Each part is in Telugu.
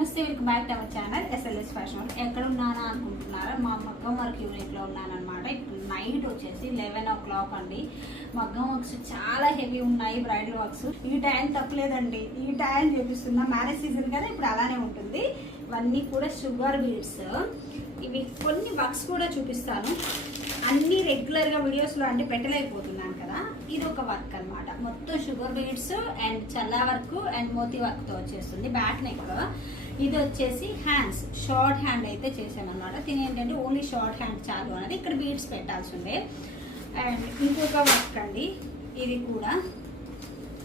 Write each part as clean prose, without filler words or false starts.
నమస్తే, welcome back to our channel SLS fashion. ఎక్కడ ఉన్నానా అనుకుంటున్నారా? మా మగ్గం వర్క్ యూనిట్లో ఉన్నానమాట. ఇప్పుడు నైట్ వచ్చేసి 11 o'clock అండి. మగ్గం వర్క్స్ చాలా హెవీ ఉన్నాయి, బ్రైడల్ వర్క్స్. ఈ టైం తప్పలేదండి, ఈ టైం చూపిస్తున్నా. మ్యారేజ్ సీజన్ కదా, ఇప్పుడు అలానే ఉంటుంది. ఇవన్నీ కూడా షుగర్ బీడ్స్. ఇవి కొన్ని వర్క్స్ కూడా చూపిస్తాను. అన్ని రెగ్యులర్గా వీడియోస్లో అంటే పెట్టలేకపోతున్నాను కదా. ఇది ఒక వర్క్ అనమాట. మొత్తం షుగర్ బీడ్స్ అండ్ చల్లా వర్క్ అండ్ మోతీ వర్క్తో వచ్చేస్తుంది. Back neck. ఇది వచ్చేసి హ్యాండ్స్, షార్ట్ హ్యాండ్ అయితే చేశాను అనమాట. తినేంటంటే ఓన్లీ షార్ట్ హ్యాండ్ చాలు అనేది. ఇక్కడ బీడ్స్ పెట్టాల్సి ఉండే. అండ్ ఇంకొక వర్క్ అండి, ఇది కూడా.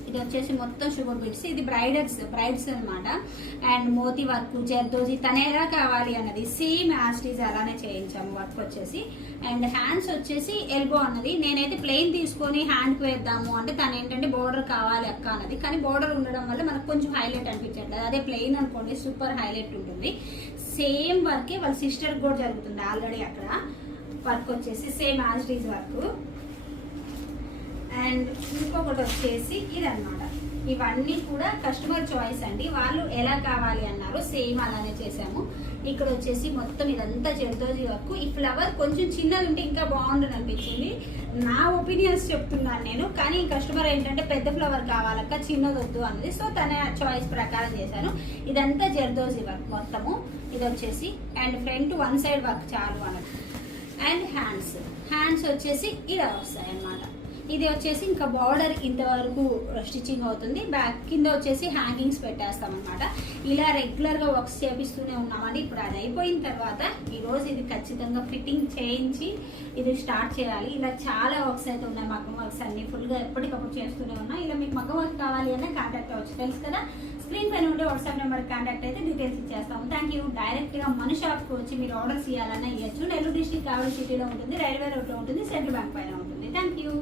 ఇది వచ్చేసి మొత్తం షుగర్ బీడ్స్. ఇది బ్రైడ్స్ అనమాట. అండ్ మోతీ వర్క్, జర్దోజీ తన ఎలా కావాలి అన్నది సేమ్ యాస్టీజ్ అలానే చేయించాము వర్క్ వచ్చేసి. అండ్ హ్యాండ్స్ వచ్చేసి ఎల్బో అన్నది. నేనైతే ప్లెయిన్ తీసుకొని హ్యాండ్కి వేద్దాము అంటే తను ఏంటంటే బోర్డర్ కావాలి అక్క అన్నది. కానీ బోర్డర్ ఉండడం వల్ల మనకు కొంచెం హైలైట్ అనిపించట్లేదు. అదే ప్లెయిన్ అనుకోండి సూపర్ హైలైట్ ఉంటుంది. సేమ్ వర్కే వాళ్ళ సిస్టర్ కూడా జరుగుతుంది ఆల్రెడీ. అక్కడ వర్క్ వచ్చేసి సేమ్ యాస్టీజ్ వర్క్. అండ్ ఇంకొకటి వచ్చేసి ఇదన్నమాట. ఇవన్నీ కూడా కస్టమర్ చాయిస్ అండి, వాళ్ళు ఎలా కావాలి అన్నారు సేమ్ అలానే చేసాము. ఇక్కడ వచ్చేసి మొత్తం ఇదంతా జర్దోజీ వర్క్. ఈ ఫ్లవర్ కొంచెం చిన్నది ఉంటే ఇంకా బాగుంటుంది అనిపించింది. నా ఒపీనియన్స్ చెప్తున్నాను నేను, కానీ కస్టమర్ ఏంటంటే పెద్ద ఫ్లవర్ కావాలక్క, చిన్నది వద్దు అన్నది. సో తన చాయిస్ ప్రకారం చేశాను. ఇదంతా జర్దోజీ వర్క్ మొత్తము. ఇది వచ్చేసి and front one side work చాలు అన్నది. అండ్ హ్యాండ్స్ వచ్చేసి ఇలా వస్తాయి అన్నమాట. ఇది వచ్చేసి ఇంకా బార్డర్ ఇంతవరకు స్టిచ్చింగ్ అవుతుంది. బ్యాక్ కింద వచ్చేసి హ్యాంగింగ్స్ పెట్టేస్తాం అనమాట. ఇలా రెగ్యులర్గా వర్క్స్ చేపిస్తూనే ఉన్నామండి. ఇప్పుడు అది అయిపోయిన తర్వాత ఈరోజు ఇది ఖచ్చితంగా ఫిట్టింగ్ చేయించి ఇది స్టార్ట్ చేయాలి. ఇలా చాలా వర్క్స్ అయితే ఉన్నాయి, మగ్గం వర్క్స్ అన్ని ఫుల్గా ఎప్పటికప్పుడు చేస్తూనే ఉన్నా. ఇలా మీకు మగ్గం వర్క్ కావాలి అనే కాంటాక్ట్ అవ్వచ్చు, తెలుసు కదా. స్క్రీన్ పైన ఉంటే వాట్సాప్ నెంబర్ కాంటాక్ట్ అయితే డీటెయిల్స్ ఇచ్చేస్తాము. Thank you. డైరెక్ట్గా మన షాప్కి వచ్చి మీరు ఆర్డర్స్ ఇవ్వాలన్నా ఇవ్వచ్చు. నెల్లూరు డిస్ట్రిక్ట్ కావలి సిటీలో ఉంటుంది, రైల్వే రోడ్లో ఉంటుంది, సెంట్రల్ బ్యాంక్ పైన ఉంటుంది. Thank you.